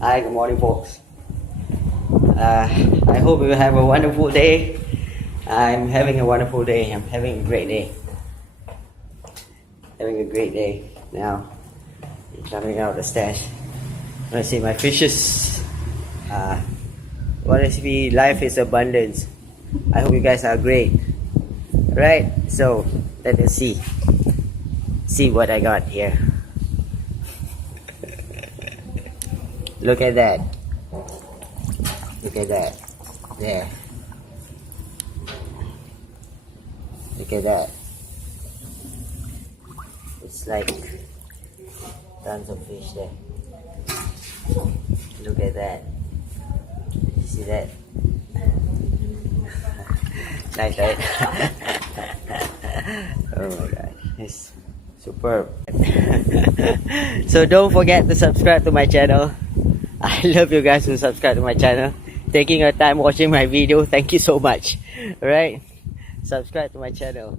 Hi, good morning, folks. I hope you have a wonderful day. I'm having a wonderful day. I'm having a great day. Having a great day now. Coming out of the stash. Let's see my fishes. What is be life is abundance. I hope you guys are great. Right? So let us see what I got here. Look at that. Look at that. There. Look at that. It's like tons of fish there. Look at that. See that? Nice, right? Oh my god. It's superb. So don't forget to subscribe to my channel. I love you guys who subscribe to my channel. Taking your time watching my video. Thank you so much. Alright? Subscribe to my channel.